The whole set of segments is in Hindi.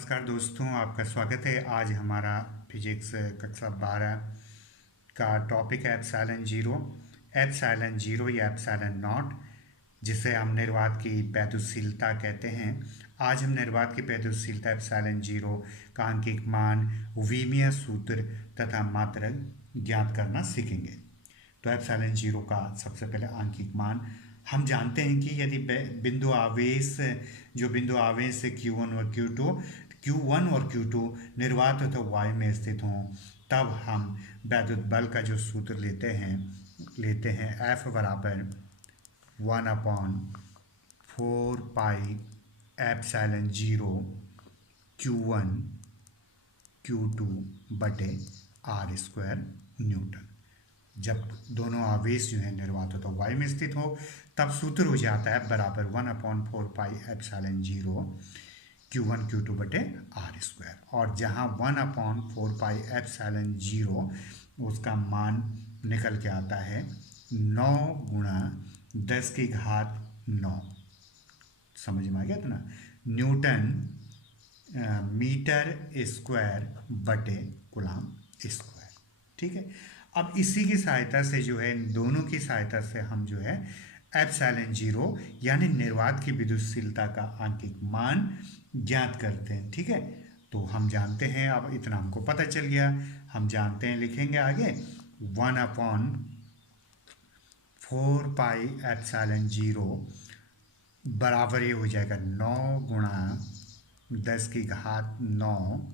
नमस्कार दोस्तों, आपका स्वागत है। आज हमारा फिजिक्स कक्षा 12 का टॉपिक है एप्सिलॉन जीरो। एप्सिलॉन जीरो या एप्सिलॉन नॉट, जिसे हम निर्वात की पेदुशीलता कहते हैं। आज हम निर्वात की पेदुशीलता एप्सिलॉन जीरो का आंकिक मान, विमीय सूत्र तथा मात्रक ज्ञात करना सीखेंगे। तो एप्सिलॉन जीरो का सबसे पहले आंकिक मान हम जानते हैं कि यदि बिंदु आवेश Q1 और Q1 और Q2 निर्वात अथवा वायु में स्थित हों, तब हम वैद्युत बल का जो सूत्र लेते हैं F बराबर 1/4 pi epsilon zero Q1 Q2 बटे R स्क्वायर न्यूटन। जब दोनों आवेश जो है निर्वात तो वायु में स्थित हो, तब सूत्र हो जाता है बराबर 1/4 pi epsilon zero Q1 Q2 बटे R स्क्वायर। और जहाँ 1/4 पाई एप्सिलॉन जीरो, उसका मान निकल के आता है 9 गुणा 10 की घात 9। समझ में आ गया था ना? न्यूटन मीटर स्क्वायर बटे कूलम स्क्वायर। ठीक है। अब इसी की सहायता से जो है, इन दोनों की सहायता से हम जो है एप्सिलॉन जीरो यानी निर्वात की विद्युतशीलता का आंकिक मान ज्ञात करते हैं। ठीक है। तो हम जानते हैं, अब इतना हमको पता चल गया, हम जानते हैं, लिखेंगे आगे 1/4 पाई एप्सिलॉन जीरो बराबर ये हो जाएगा 9 गुणा 10 की घात 9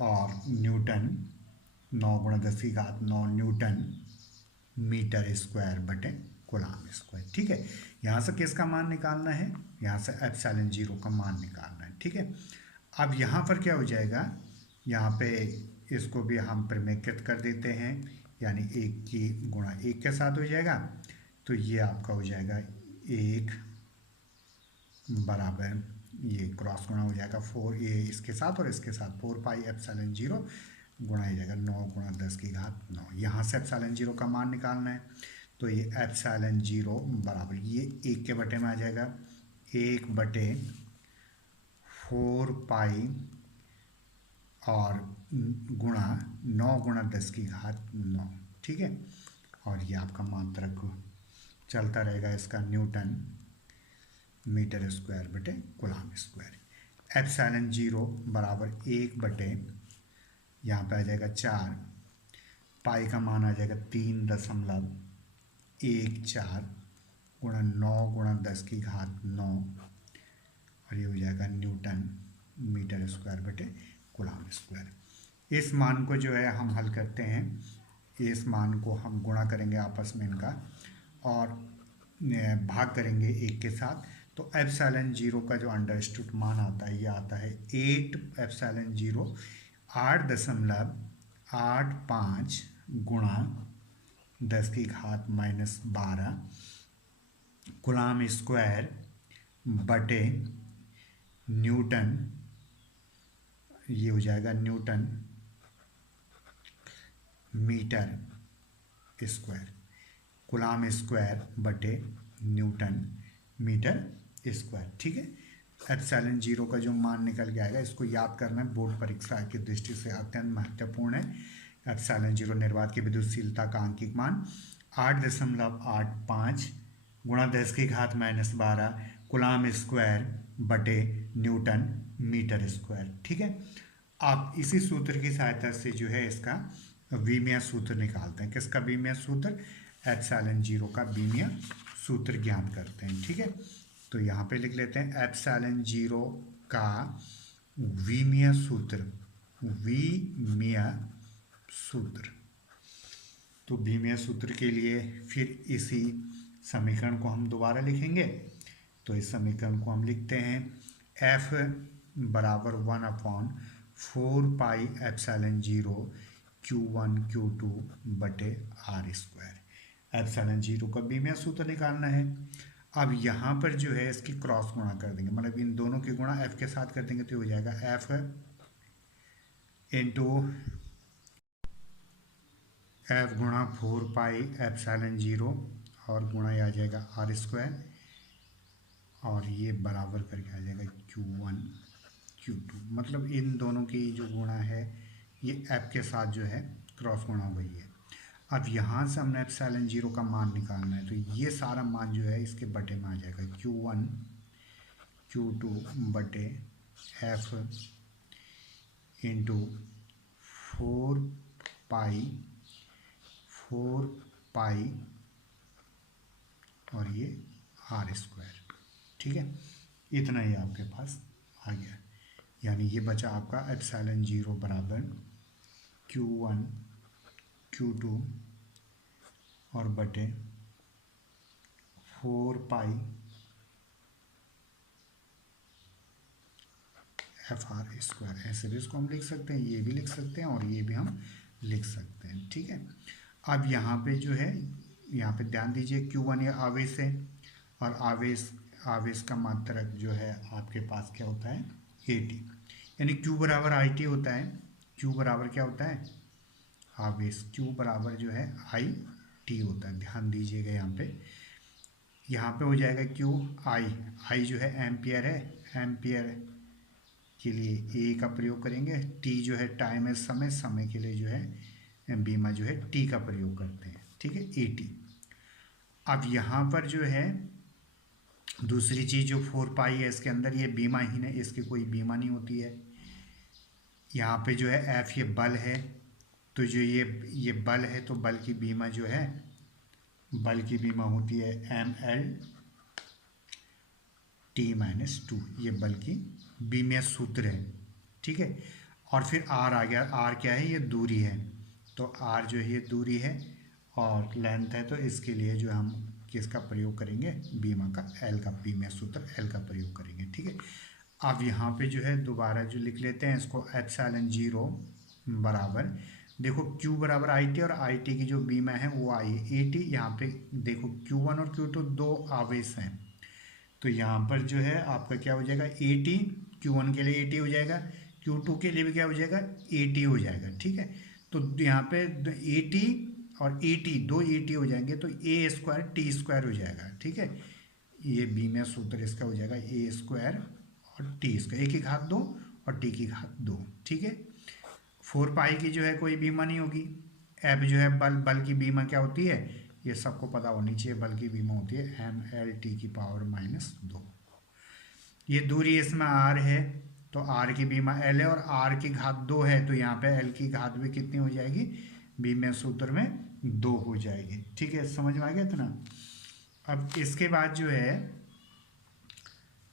और न्यूटन, 9 गुणा 10 की घात 9 न्यूटन मीटर स्क्वायर बटे कूलम स्क्वायर। ठीक है। यहाँ से किसका मान निकालना है? यहाँ से एप्सिलॉन जीरो का मान निकालना है। ठीक है। अब यहाँ पर क्या हो जाएगा, यहाँ पे इसको भी हम परिमेकृत कर देते हैं, यानी 1 की गुणा 1 के साथ हो जाएगा। तो ये आपका हो जाएगा 1 बराबर, ये क्रॉस गुणा हो जाएगा 4, ये इसके साथ और इसके साथ 4 पाई एप्सिलॉन जीरो गुणा हो जाएगा 9 गुणा 10 की घात 9। यहाँ से एप्सिलॉन जीरो का मान निकालना है, तो ये एप्सिलॉन जीरो बराबर ये 1 के बटे में आ जाएगा 1/4 पाई और गुणा 9 गुणा 10 की घात 9। ठीक है। और ये आपका मात्रक चलता रहेगा इसका न्यूटन मीटर स्क्वायर बटे कूलम स्क्वायर। एप्सिलॉन जीरो बराबर 1 बटे, यहाँ पे आ जाएगा 4, पाई का मान आ जाएगा 3.14 गुणा 9 गुणा 10 की घात 9 और ये हो जाएगा न्यूटन मीटर स्क्वायर बटे कूलम स्क्वायर। इस मान को जो है हम हल करते हैं, इस मान को हम गुणा करेंगे आपस में इनका और भाग करेंगे 1 के साथ। तो एप्सिलॉन जीरो का जो अंडरस्टूड मान आता है, ये आता है 8 एप्सिलॉन जीरो 8.85 गुणा 10 की घात -12 कूलम स्क्वायर बटे न्यूटन, ये हो जाएगा newton metre square, coulomb square बटे न्यूटन मीटर स्क्वायर। ठीक है। एप्सिलॉन जीरो का जो मान निकल के आएगा, इसको याद करना है, बोर्ड परीक्षा की दृष्टि से अत्यंत महत्वपूर्ण है। एप्सिलॉन जीरो निर्वात की विद्युतशीलता का आंकिक मान 8.85 गुणा 10 की घात -12 कूलम स्क्वायर बटे न्यूटन मीटर स्क्वायर। ठीक है। आप इसी सूत्र की सहायता से जो है इसका विमीय सूत्र निकालते हैं। किसका विमीय सूत्र? एप्सिलॉन जीरो का विमीय सूत्र ज्ञात करते हैं। ठीक है। तो यहाँ पे लिख लेते हैं एप्सिलॉन जीरो का विमीय सूत्र, विमीय सूत्र। तो विमीय सूत्र के लिए फिर इसी समीकरण को हम दोबारा लिखेंगे। तो इस समीकरण को हम लिखते हैं F बराबर 1/4 pi epsilon zero Q1 Q2 बटे R स्क्वायर। एप्सिलॉन जीरो का विमीय सूत्र निकालना है। अब यहाँ पर जो है इसकी क्रॉस गुणा कर देंगे, मतलब इन दोनों की गुणा F के साथ कर देंगे, तो हो जाएगा F इंटू F गुणा 4 पाई एप्सिलॉन जीरो और गुणा आ जाएगा R स्क्वायर और ये बराबर करके आ जाएगा Q1 Q2, मतलब इन दोनों की जो गुणा है ये F के साथ जो है क्रॉस गुणा हो गई है। अब यहाँ से हमने एप्सिलॉन जीरो का मान निकालना है, तो ये सारा मान जो है इसके बटे में आ जाएगा, Q1 Q2 बटे F इंटू 4 पाई और ये R², ठीक है। इतना ही आपके पास आ गया, यानी ये बचा आपका एप्सिलॉन जीरो बराबर Q1 Q2 और बटे 4 पाई FR²। ऐसे भी इसको हम लिख सकते हैं, ये भी लिख सकते हैं और ये भी हम लिख सकते हैं, ठीक है। अब यहाँ पे जो है, यहाँ पे ध्यान दीजिए Q1 ये आवेश है और आवेश का मात्रक जो है आपके पास क्या होता है, AT, यानी Q बराबर IT होता है। Q बराबर क्या होता है, आवेश। Q बराबर जो है IT होता है, ध्यान दीजिएगा यहाँ पे हो जाएगा I जो है एम्पियर है, एम्पियर के लिए A का प्रयोग करेंगे। T जो है टाइम है, समय के लिए जो है बीमा जो है T का प्रयोग करते हैं, ठीक है, AT। अब यहाँ पर जो है दूसरी चीज़ जो 4 पाई है, इसके अंदर ये बीमा ही नहीं, इसकी कोई बीमा नहीं होती है। यहाँ पे जो है F ये बल है, तो जो ये बल है, तो बल की बीमा जो है, बल की बीमा होती है mL/T-2, ये बल की बीमीय सूत्र है, ठीक है। और फिर R आ गया, R क्या है, ये दूरी है, तो R जो है ये दूरी है और लेंथ है, तो इसके लिए जो हम किसका प्रयोग करेंगे, बीमा का L का, बीमीय सूत्र L का प्रयोग करेंगे, ठीक है। अब यहाँ पे जो है दोबारा जो लिख लेते हैं इसको, एप्सिलॉन जीरो बराबर, देखो Q बराबर IT और IT की जो बीमा है वो आई है AT। यहाँ पे देखो Q1 और Q2 दो आवेश हैं, तो यहाँ पर जो है आपका क्या हो जाएगा, AT, Q1 के लिए AT हो जाएगा, Q2 के लिए भी क्या हो जाएगा, AT हो जाएगा, ठीक है। तो यहाँ पे AT और AT, दो AT हो जाएंगे, तो A²T² हो जाएगा, ठीक है। ये बीमीय सूत्र इसका हो जाएगा A² और T², A की घात 2 और T की घात 2, ठीक है। 4 पाई की जो है कोई बीमा नहीं होगी। F जो है बल की बीमा क्या होती है, ये सबको पता होनी चाहिए, बल की बीमा होती है mL/T⁻²। ये दूरी इसमें R है, तो R की बीमा L है और R की घात 2 है, तो यहाँ पे L की घात भी कितनी हो जाएगी, बीमीय सूत्र में 2 हो जाएगी, ठीक है। समझ में आ गया इतना। अब इसके बाद जो है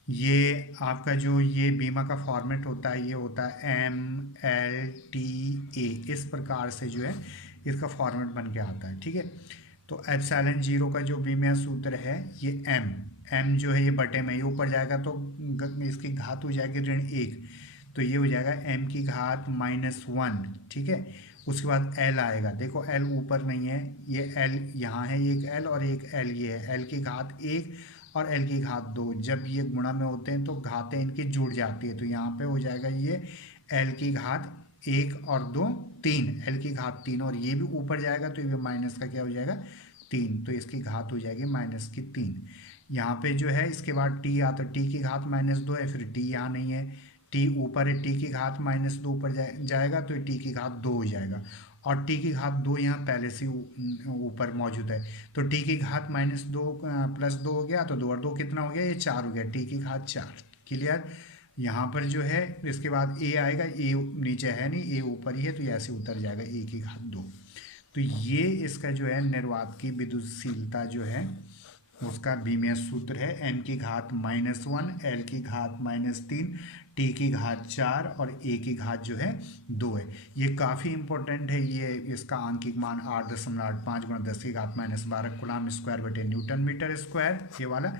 ये आपका जो ये बीमा का फॉर्मेट होता है, ये होता है mL/T⁴, इस प्रकार से जो है इसका फॉर्मेट बन के आता है, ठीक है। तो एप्सिलॉन जीरो का जो बीमीय सूत्र है ये m जो है ये बटे में, ये ऊपर जाएगा तो इसकी घात हो जाएगी ऋण 1, तो ये हो जाएगा m की घात -1, ठीक है। उसके बाद L आएगा, देखो L ऊपर नहीं है, ये L यहाँ है, एक L और एक L ये है, L की घात 1 और L की घात 2, जब ये गुणा में होते हैं तो घातें इनकी जुड़ जाती है, तो यहाँ पे हो जाएगा ये L की घात 1 और 2 3, L की घात 3, और ये भी ऊपर जाएगा तो ये भी माइनस का क्या हो जाएगा 3, तो इसकी घात हो जाएगी -3। यहाँ पे जो है इसके बाद T आता, T की घात -2 है, फिर T यहाँ नहीं है, T ऊपर है, T की घात -2 ऊपर जाएगा तो T की घात 2 हो जाएगा, और T की घात 2 यहाँ पहले से ऊपर मौजूद है, तो T की घात -2 + 2 हो गया, तो 2 और 2 कितना हो गया, ये 4 हो गया, T की घात 4, क्लियर। यहाँ पर जो है इसके बाद A आएगा, A नीचे है नहीं, A ऊपर ही है, तो ऐसे उतर जाएगा A की घात 2। तो ये इसका जो है निर्वात की विद्युतशीलता जो है उसका बीमीय सूत्र है m की घात -1, L की घात -3, T की घात 4 और A की घात जो है 2 है। ये काफ़ी इंपॉर्टेंट है, ये इसका आंकिक मान 8.85 × 10 की घात -12 कूलम स्क्वायर बटे न्यूटन मीटर स्क्वायर, ये वाला।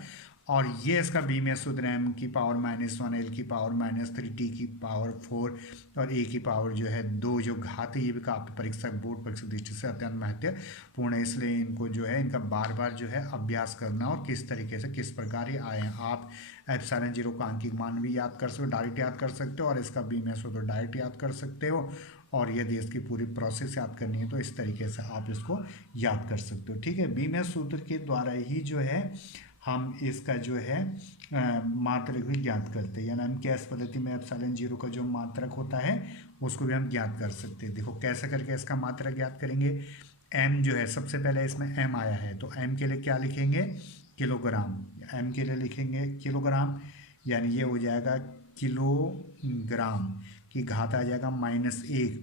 और ये इसका बीमीय सूत्र m की पावर -1, L की पावर -3, T की पावर 4 और A की पावर जो है 2 जो घात है, ये भी काफ़ी परीक्षक बोर्ड परीक्षा दृष्टि से अत्यंत महत्वपूर्ण है, इसलिए इनको जो है इनका बार बार जो है अभ्यास करना और किस तरीके से किस प्रकार ये आए हैं। आप एप्सिलॉन जीरो का आंकिक मान भी याद कर सकते हो, डायरेक्ट याद कर सकते हो, और इसका बीमीय सूत्र डायरेक्ट याद कर सकते हो, और यदि इसकी पूरी प्रोसेस याद करनी है तो इस तरीके से आप इसको याद कर सकते हो, ठीक है। बीमीय सूत्र के द्वारा ही जो है हम इसका जो है मात्रक भी ज्ञात करते हैं, यानी हम कैस पद्धति में एप्सिलॉन जीरो का जो मात्रक होता है उसको भी हम ज्ञात कर सकते हैं। देखो कैसे करके इसका मात्रक ज्ञात करेंगे। एम जो है सबसे पहले इसमें एम आया है तो एम के लिए क्या लिखेंगे, किलोग्राम। एम के लिए लिखेंगे किलोग्राम, यानी ये हो जाएगा किलोग्राम की घात आ जाएगा -1।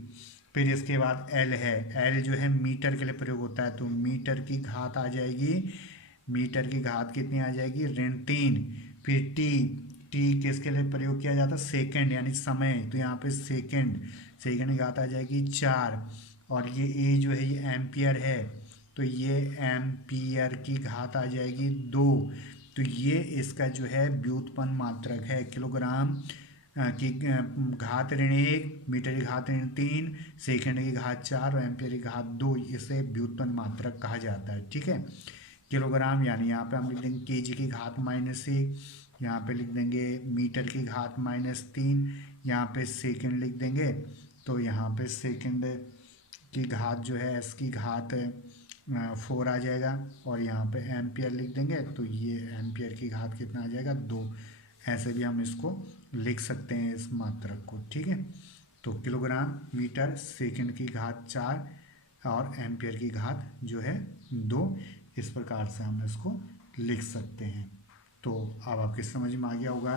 फिर इसके बाद एल है, एल जो है मीटर के लिए प्रयोग होता है तो मीटर की घात आ जाएगी, मीटर की घात कितनी आ जाएगी, ऋण 3। फिर टी, टी किसके लिए प्रयोग किया जाता है, सेकंड यानी समय, तो यहाँ पे सेकंड, सेकंड की घात आ जाएगी 4। और ये ए जो है ये एम्पियर है तो ये एम्पियर की घात आ जाएगी 2। तो ये इसका जो है व्युत्पन्न मात्रक है, किलोग्राम की घात ऋण 1, मीटर की घात ऋण 3, सेकंड की घात 4 और एम्पियर की घात 2, इसे व्युत्पन्न मात्रक कहा जाता है। ठीक है, किलोग्राम यानी यहाँ पे हम लिख देंगे केजी की घात -1, यहाँ पे लिख देंगे मीटर की घात -3, यहाँ पे सेकंड लिख देंगे तो यहाँ पे सेकंड की घात जो है एस की घात 4 आ जाएगा, और यहाँ पे एम्पियर लिख देंगे तो ये एम्पियर की घात कितना आ जाएगा 2। ऐसे भी हम इसको लिख सकते हैं इस मात्रक को। ठीक है, तो किलोग्राम, मीटर, सेकंड की घात 4 और एम्पियर की घात जो है 2, इस प्रकार से हम इसको लिख सकते हैं। तो अब आपकी समझ में आ गया होगा